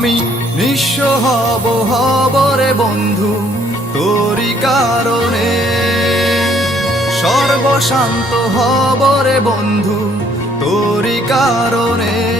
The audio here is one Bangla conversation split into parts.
আমি নিঃস্ব হব হবরে বন্ধু তোরি কারণে। সর্বশান্ত হবরে বন্ধু তোরি কারণে।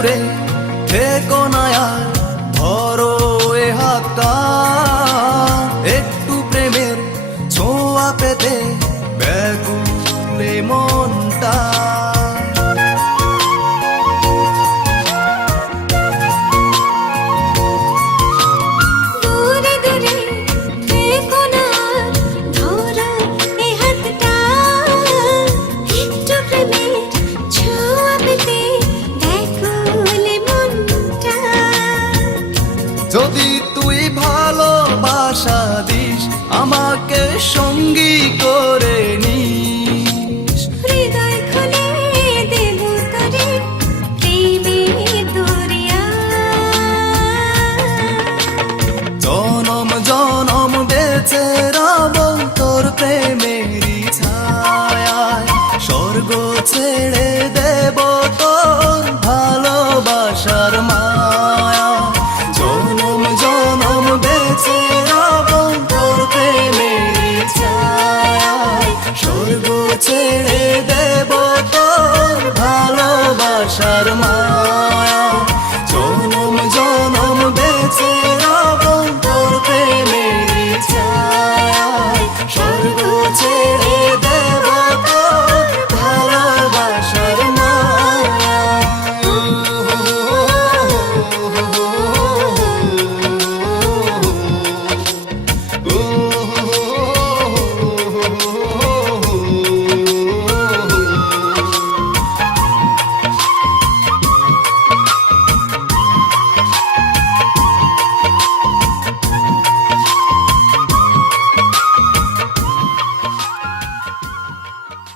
দূরে ঠেক ধরো এ হাতটা। একটু প্রেমের ছোঁয়া পেতে বেগুলে মনটা। সঙ্গী করে আশার